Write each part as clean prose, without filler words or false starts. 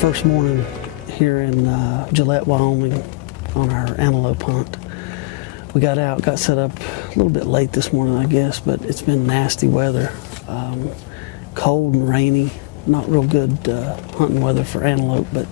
first morning here in Gillette, Wyoming on our antelope hunt. We got out, got set up a little bit late this morning, I guess, but it's been nasty weather. Cold and rainy, not real good hunting weather for antelope, but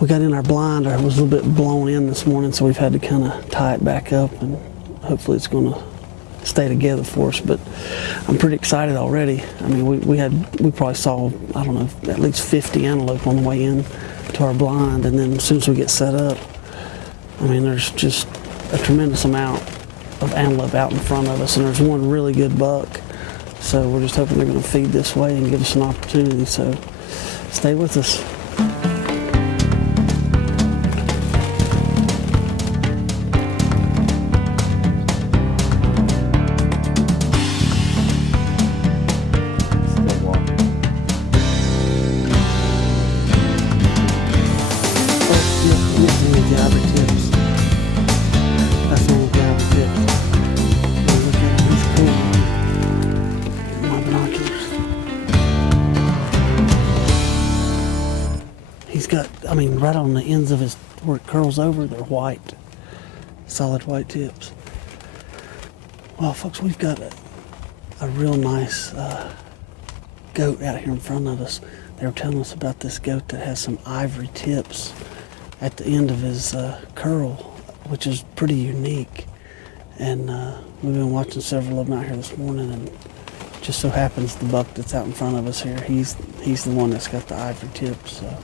we got in our blind. It was a little bit blown in this morning, so we've had to kind of tie it back up, and hopefully it's going to stay together for us. But I'm pretty excited already. I mean, we probably saw, I don't know, at least 50 antelope on the way in to our blind, and then as soon as we get set up, I mean, there's just a tremendous amount of antelope out in front of us, and there's one really good buck. So we're just hoping they're going to feed this way and give us an opportunity. So stay with us. I mean, right on the ends of his, where it curls over, they're white, solid white tips. Well, folks, we've got a real nice goat out here in front of us. They were telling us about this goat that has some ivory tips at the end of his curl, which is pretty unique. And we've been watching several of them out here this morning, and just so happens the buck that's out in front of us here, he's the one that's got the ivory tips. So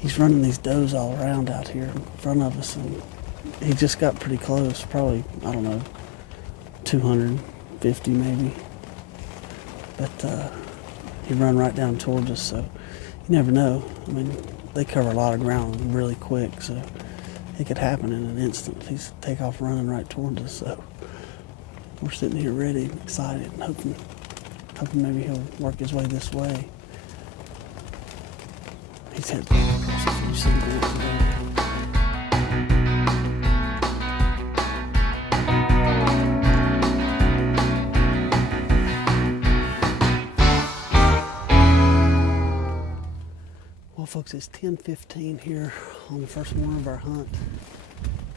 he's running these does all around out here in front of us, and he just got pretty close, probably, I don't know, 250 maybe. But he run right down towards us, so you never know. I mean, they cover a lot of ground really quick, so it could happen in an instant. He's take off running right towards us, so we're sitting here ready, excited, and hoping maybe he'll work his way this way. He's headed across the few centimeters today. Well, folks, it's 10:15 here on the first morning of our hunt.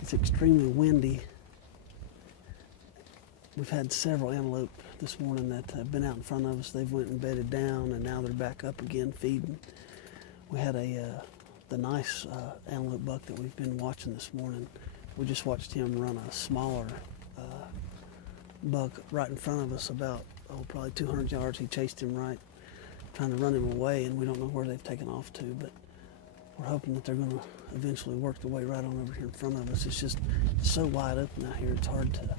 It's extremely windy. We've had several antelope this morning that have been out in front of us. They've went and bedded down, and now they're back up again feeding. We had the nice antelope buck that we've been watching this morning. We just watched him run a smaller buck right in front of us, about probably 200 yards. He chased him right, trying to run him away, and we don't know where they've taken off to, but we're hoping that they're going to eventually work their way right on over here in front of us. It's just so wide open out here, it's hard to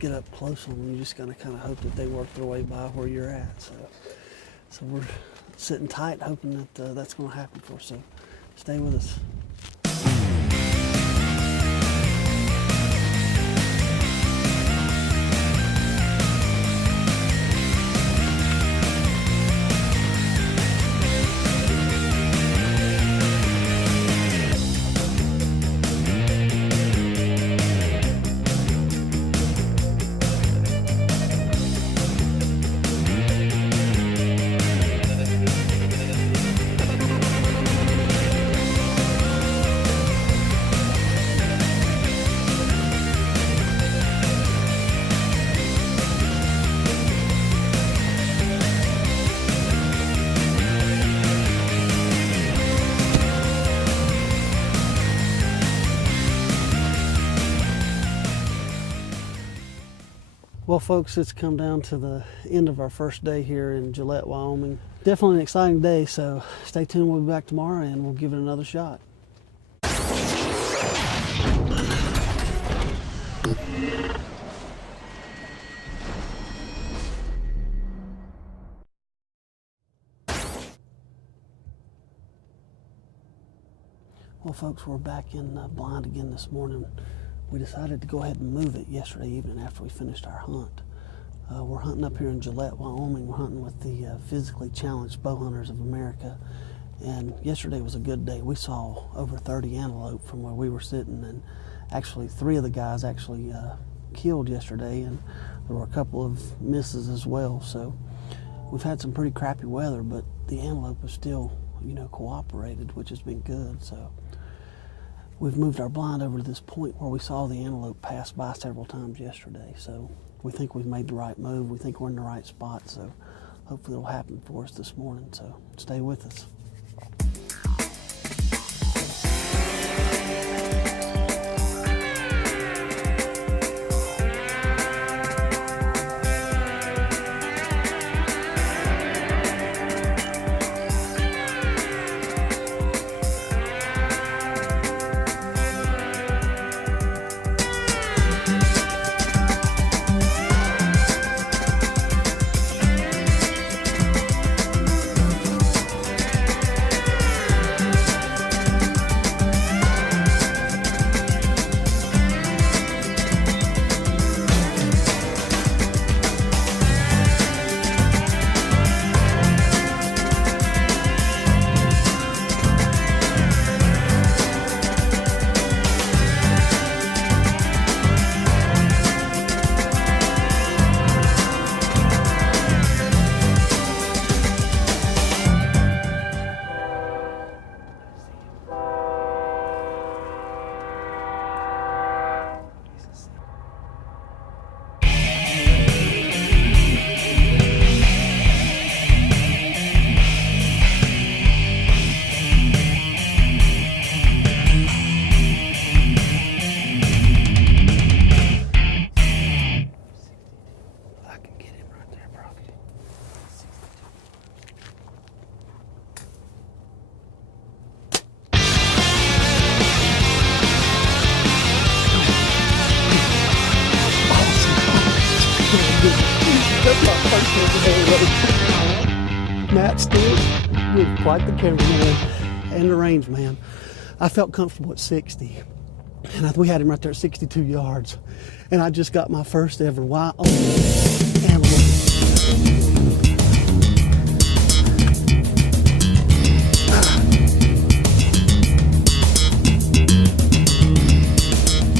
get up close on them. You just gotta kind of hope that they work their way by where you're at. So we're sitting tight, hoping that that's going to happen for us. So stay with us. Well, folks, it's come down to the end of our first day here in Gillette, Wyoming. Definitely an exciting day, so stay tuned. We'll be back tomorrow and we'll give it another shot. Well, folks, we're back in blind again this morning. We decided to go ahead and move it yesterday evening after we finished our hunt. We're hunting up here in Gillette, Wyoming. We're hunting with the Physically Challenged Bow Hunters of America. And yesterday was a good day. We saw over 30 antelope from where we were sitting, and actually 3 of the guys killed yesterday, and there were a couple of misses as well. So we've had some pretty crappy weather, but the antelope has still, cooperated, which has been good. So we've moved our blind over to this point where we saw the antelope pass by several times yesterday. So we think we've made the right move. We think we're in the right spot. So hopefully it'll happen for us this morning. So stay with us. Matt Steele with quite the cameraman and the range man. I felt comfortable at 60, and we had him right there at 62 yards, and I just got my first ever Wyoming antelope.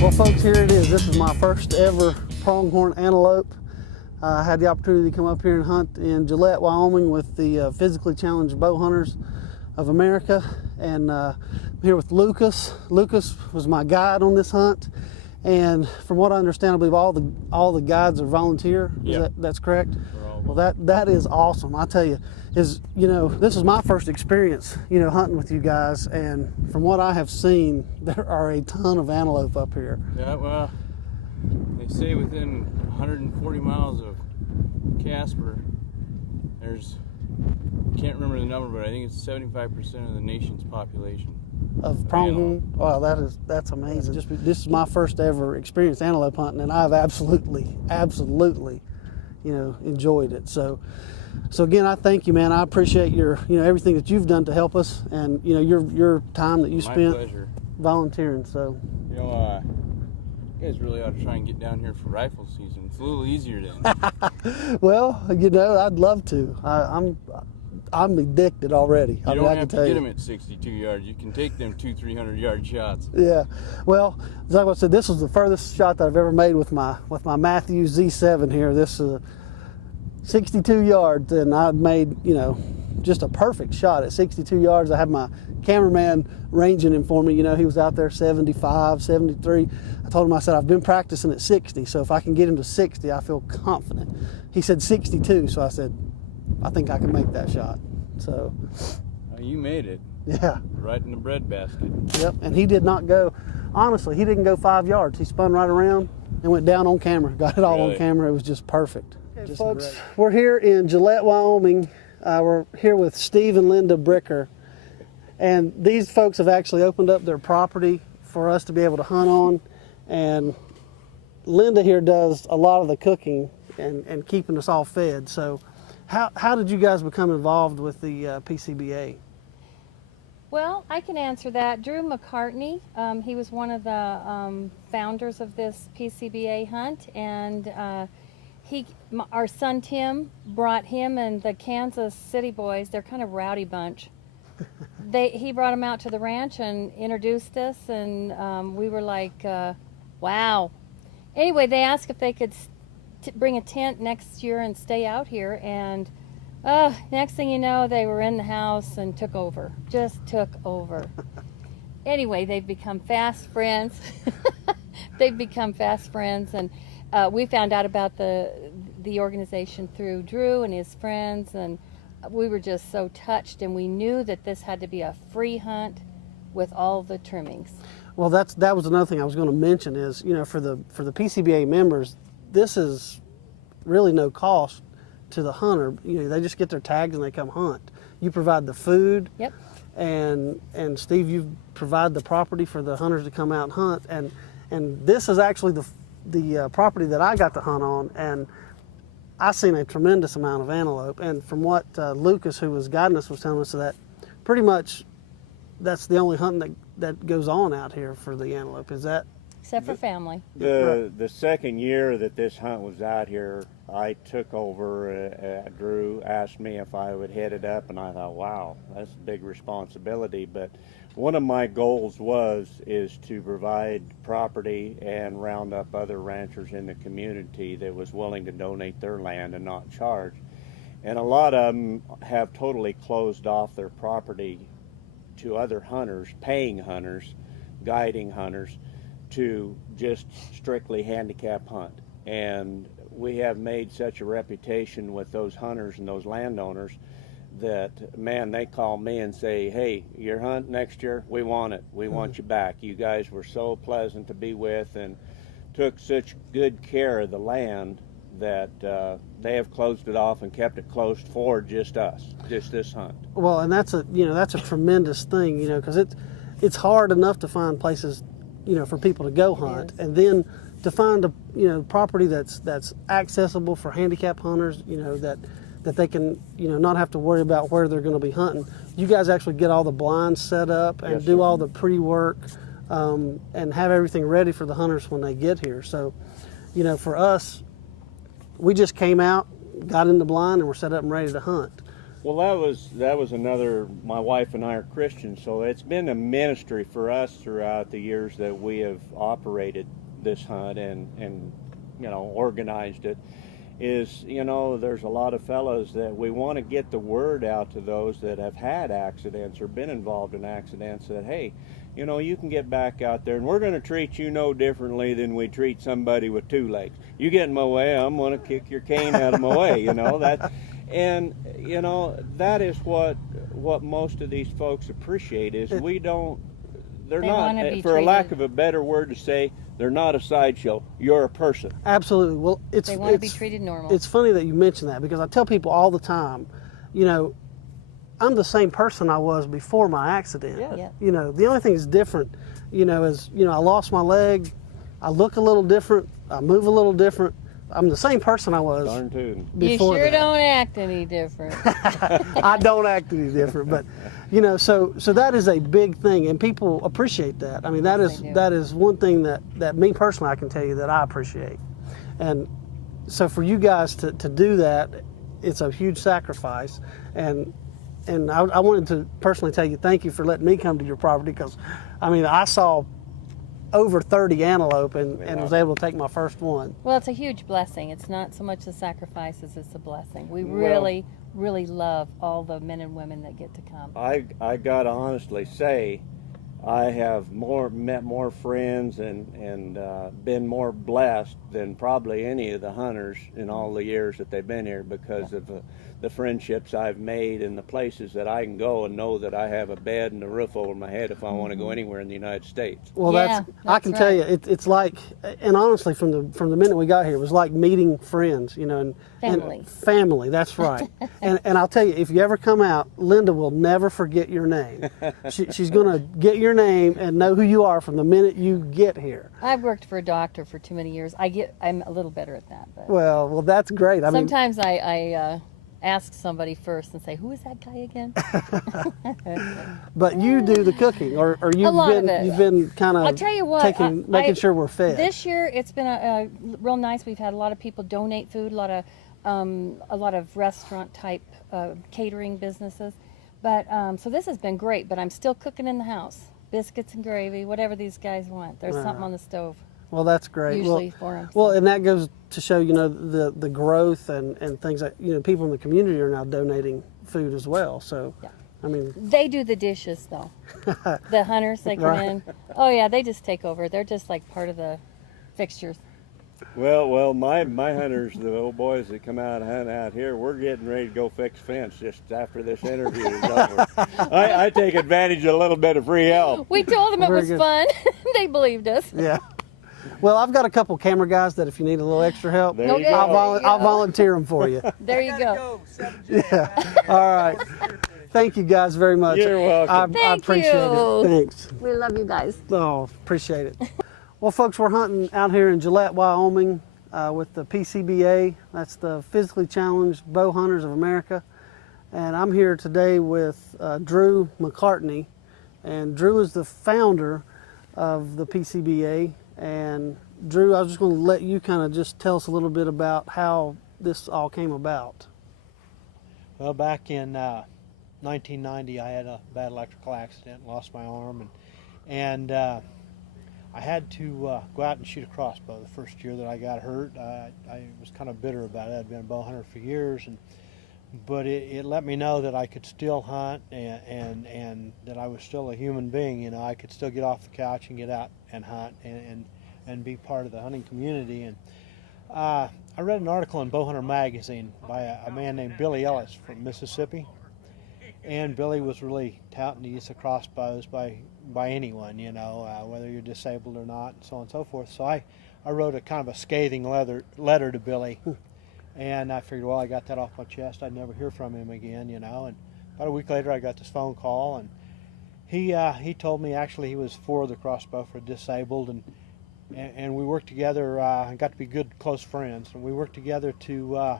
Well, folks, here it is. This is my first ever pronghorn antelope. I had the opportunity to come up here and hunt in Gillette, Wyoming with the physically challenged bow hunters of America. And I'm here with Lucas. Lucas was my guide on this hunt. And from what I understand, I believe all the guides are volunteer. Yeah. That's correct? Well, that is awesome. I tell you, this is my first experience, hunting with you guys. And from what I have seen, there are a ton of antelope up here. Yeah, well, they say within 140 miles of Casper, there's, I can't remember the number, but I think it's 75% of the nation's population of pronghorn. Wow, that's amazing. This is my first ever experience antelope hunting, and I've absolutely, enjoyed it. So again, I thank you, man. I appreciate your, everything that you've done to help us, and your time that you spent volunteering. So you guys really ought to try and get down here for rifle season. It's a little easier then. Well, I'd love to. I'm addicted already. You don't have to get them at 62 yards. You can take them 200-300 yard shots. Yeah. Well, like I said, this was the furthest shot that I've ever made with my Matthews Z7 here. This is 62 yards, and I made just a perfect shot at 62 yards. I had my cameraman ranging him for me. He was out there 75, 73. I told him, I said, I've been practicing at 60, so if I can get him to 60, I feel confident. He said 62, so I said, I think I can make that shot. So you made it. Yeah. Right in the breadbasket. Yep, and he did not go, honestly, he didn't go 5 yards. He spun right around and went down on camera. Got it all on camera. It was just perfect. Okay, folks, we're here in Gillette, Wyoming. We're here with Steve and Linda Bricker. And these folks have actually opened up their property for us to be able to hunt on. And Linda here does a lot of the cooking and keeping us all fed. So how did you guys become involved with the PCBA? Well, I can answer that. Drew McCartney, he was one of the founders of this PCBA hunt, and our son Tim brought him and the Kansas City boys. They're kind of rowdy bunch. He brought them out to the ranch and introduced us, and we were like, wow. Anyway, they asked if they could bring a tent next year and stay out here, and Next thing you know, they were in the house and took over. Just took over. Anyway, they've become fast friends. They've become fast friends, and we found out about the organization through Drew and his friends, and we were just so touched, and we knew that this had to be a free hunt with all the trimmings. Well, that was another thing I was going to mention is, you know, for the PCBA members, this is really no cost to the hunter. You know, they just get their tags and they come hunt. You provide the food. Yep. And Steve, you provide the property for the hunters to come out and hunt. And this is actually the property that I got to hunt on, and I seen a tremendous amount of antelope. And from what Lucas, who was guiding us, was telling us, that pretty much that's the only hunting that goes on out here for the antelope. Is that? Except for family. The second year that this hunt was out here, I took over. Drew asked me if I would head it up, and I thought, wow, that's a big responsibility. But one of my goals is to provide property and round up other ranchers in the community that was willing to donate their land and not charge. And a lot of them have totally closed off their property to other hunters, paying hunters, guiding hunters, to just strictly handicap hunt. And we have made such a reputation with those hunters and those landowners that, man, they call me and say, hey, your hunt next year, we want it. We want you back. You guys were so pleasant to be with and took such good care of the land that they have closed it off and kept it closed for just us, just this hunt. Well, and that's a tremendous thing, you know, because it's hard enough to find places, you know, for people to go hunt, and then to find a, you know, property that's accessible for handicap hunters, you know, that they can, you know, not have to worry about where they're going to be hunting. You guys actually get all the blinds set up and do all the pre-work and have everything ready for the hunters when they get here. So, you know, for us, we just came out, got in the blind, and we're set up and ready to hunt. Well, that was another. My wife and I are Christians, so it's been a ministry for us throughout the years that we have operated this hunt and you know, organized it. Is, you know, there's a lot of fellows that we want to get the word out to those that have had accidents or been involved in accidents, that, hey, you know, you can get back out there, and we're going to treat you no differently than we treat somebody with two legs. You get in my way, I'm going to kick your cane out of my way, you know. And, you know, that is what most of these folks appreciate, is they're not, for a lack of a better word to say, they're not a sideshow. You're a person. Absolutely. Well, they want to be treated normal. It's funny that you mention that, because I tell people all the time, you know, I'm the same person I was before my accident. Yes. Yeah. You know, the only thing that's different, you know, is, you know, I lost my leg, I look a little different, I move a little different. I'm the same person I was Darn tootin'. before. You sure that. don't act any different. I don't act any different, but you know, so that is a big thing, and people appreciate that. I mean, that is one thing that me personally, I can tell you that I appreciate. And so for you guys to do that, it's a huge sacrifice. And I wanted to personally tell you thank you for letting me come to your property, because I mean, I saw over 30 antelope and was able to take my first one. Well, it's a huge blessing. It's not so much a sacrifice as it's a blessing. We really, really love all the men and women that get to come. I gotta honestly say, I have met more friends and been more blessed than probably any of the hunters in all the years that they've been here, because of the friendships I've made and the places that I can go and know that I have a bed and a roof over my head if I want to go anywhere in the United States. Well, Yeah, I can tell you, it's like, and honestly, from the minute we got here, it was like meeting friends, you know, and family. That's right. and I'll tell you, if you ever come out, Linda will never forget your name. She's going to get your name and know who you are from the minute you get here. I've worked for a doctor for too many years. I'm a little better at that. But Well, that's great. I mean, sometimes I ask somebody first and say, who is that guy again? but you do the cooking, or you've been kind of I'll tell you what, making sure we're fed. This year it's been a real nice. We've had a lot of people donate food, a lot of restaurant type catering businesses. But so this has been great. But I'm still cooking in the house, biscuits and gravy, whatever these guys want. There's something on the stove. Well, that's great. usually for them. Well, and that goes to show, you know, the growth and things that, you know, people in the community are now donating food as well. So, Yeah. I mean, They do the dishes though. The hunters, they come Right. in. Oh yeah, they just take over. They're just like part of the fixtures. Well, my hunters, the old boys that come out and hunt out here, we're getting ready to go fix fence just after this interview is over. I take advantage of a little bit of free help. We told them it Very was good. fun. They believed us. yeah. Well, I've got a couple camera guys that if you need a little extra help, There you Okay. go. I'll volunteer them for you. There you go. Yeah. All right. Thank you guys very much. You're welcome. I Thank appreciate you. it. Thanks. We love you guys. Oh, appreciate it. Well, folks, we're hunting out here in Gillette, Wyoming with the PCBA. That's the Physically Challenged Bow Hunters of America. And I'm here today with Drew McCartney. And Drew is the founder of the PCBA. And Drew, I was just going to let you kind of just tell us a little bit about how this all came about. Well, back in 1990, I had a bad electrical accident, lost my arm, and I had to go out and shoot a crossbow the first year that I got hurt. I was kind of bitter about it. I'd been a bow hunter for years, but it let me know that I could still hunt and that I was still a human being. You know, I could still get off the couch and get out and hunt and be part of the hunting community. And I read an article in Bowhunter magazine by a man named Billy Ellis from Mississippi, and Billy was really touting the use of crossbows by anyone, you know, whether you're disabled or not, and so on and so forth. So I wrote a kind of a scathing letter to Billy, and I figured, well, I got that off my chest. I'd never hear from him again, you know. And about a week later, I got this phone call, and he told me actually he was for the crossbow for disabled, and we worked together and got to be good, close friends. And we worked together to,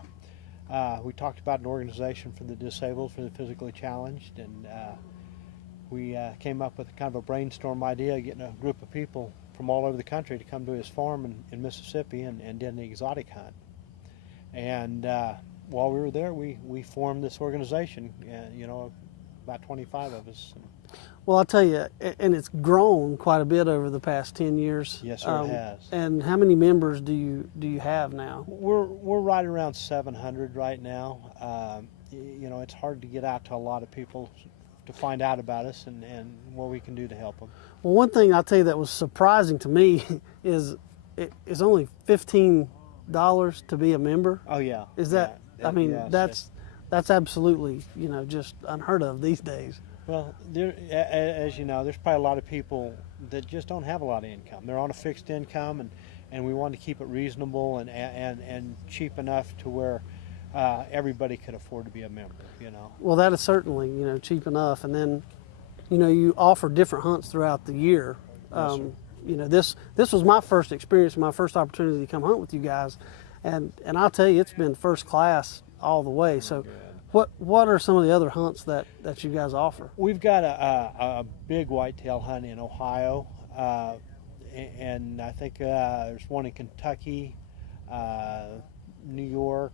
we talked about an organization for the disabled, for the physically challenged, and we came up with kind of a brainstorm idea, getting a group of people from all over the country to come to his farm in Mississippi and did an exotic hunt. And while we were there, we formed this organization, you know, about 25 of us. Well, I'll tell you, and it's grown quite a bit over the past 10 years. Yes, sir, it has. And how many members do you have now? We're right around 700 right now. You know, it's hard to get out to a lot of people to find out about us and what we can do to help them. Well, one thing I'll tell you that was surprising to me is it's only $15 to be a member. Oh yeah. Is that? Yeah, I mean, yes, that's absolutely, you know, just unheard of these days. Well, as you know, there's probably a lot of people that just don't have a lot of income. They're on a fixed income, and we want to keep it reasonable and cheap enough to where everybody could afford to be a member, you know. Well, that is certainly, you know, cheap enough. And then, you know, you offer different hunts throughout the year. Yes, sir. You know, this was my first experience, my first opportunity to come hunt with you guys, and I'll tell you, it's been first class all the way. So, what are some of the other hunts that you guys offer? We've got a big whitetail hunt in Ohio, and I think there's one in Kentucky, New York.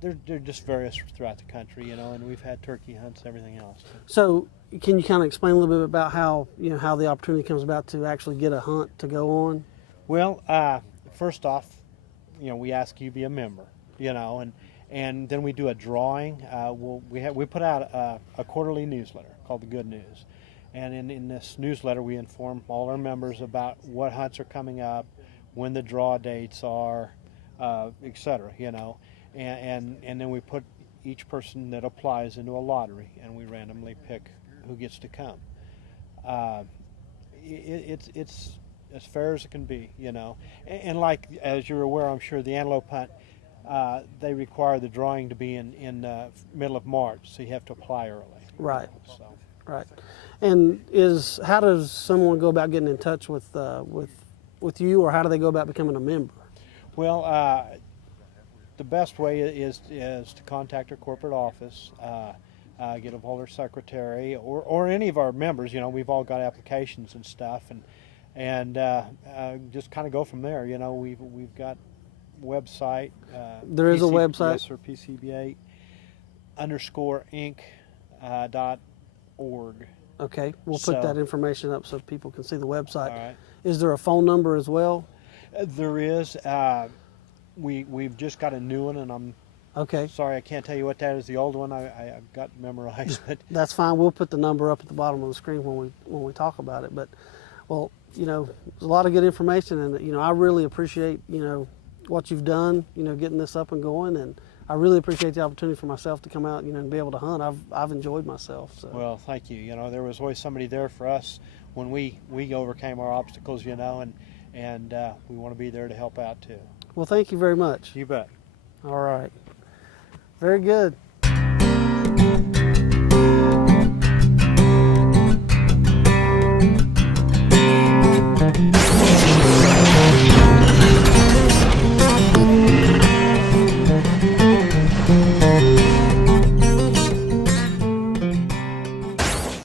They're just various throughout the country, you know, and we've had turkey hunts, everything else. So, can you kind of explain a little bit about how, you know, how the opportunity comes about to actually get a hunt to go on? Well, first off, you know, we ask you to be a member, you know, and then we do a drawing. We put out a quarterly newsletter called The Good News, and in this newsletter we inform all our members about what hunts are coming up, when the draw dates are, etc. You know, and then we put each person that applies into a lottery, and we randomly pick who gets to come. It's as fair as it can be, you know. And like, as you're aware, I'm sure, the antelope hunt, they require the drawing to be in middle of March, so you have to apply early. Right. So. Right. And how does someone go about getting in touch with you, or how do they go about becoming a member? Well, the best way is to contact our corporate office, get a hold of our secretary, or any of our members. You know, we've all got applications and stuff, and just kind of go from there. You know, we've got website. There is a website? Yes, sir, PCBA_Inc.org. Okay, we'll put So- that information up so people can see the website. All right. Is there a phone number as well? There is. We've just got a new one, and I'm Okay, sorry I can't tell you what that is. The old one I've got memorized, but that's fine. We'll put the number up at the bottom of the screen when we talk about it. But, well, you know, there's a lot of good information, and you know, I really appreciate, you know, what you've done, you know, getting this up and going, and I really appreciate the opportunity for myself to come out, you know, and be able to hunt. I've enjoyed myself. So. well, thank you. You know, there was always somebody there for us when we overcame our obstacles, you know, and we want to be there to help out too. Well, thank you very much. You bet. All right. Very good.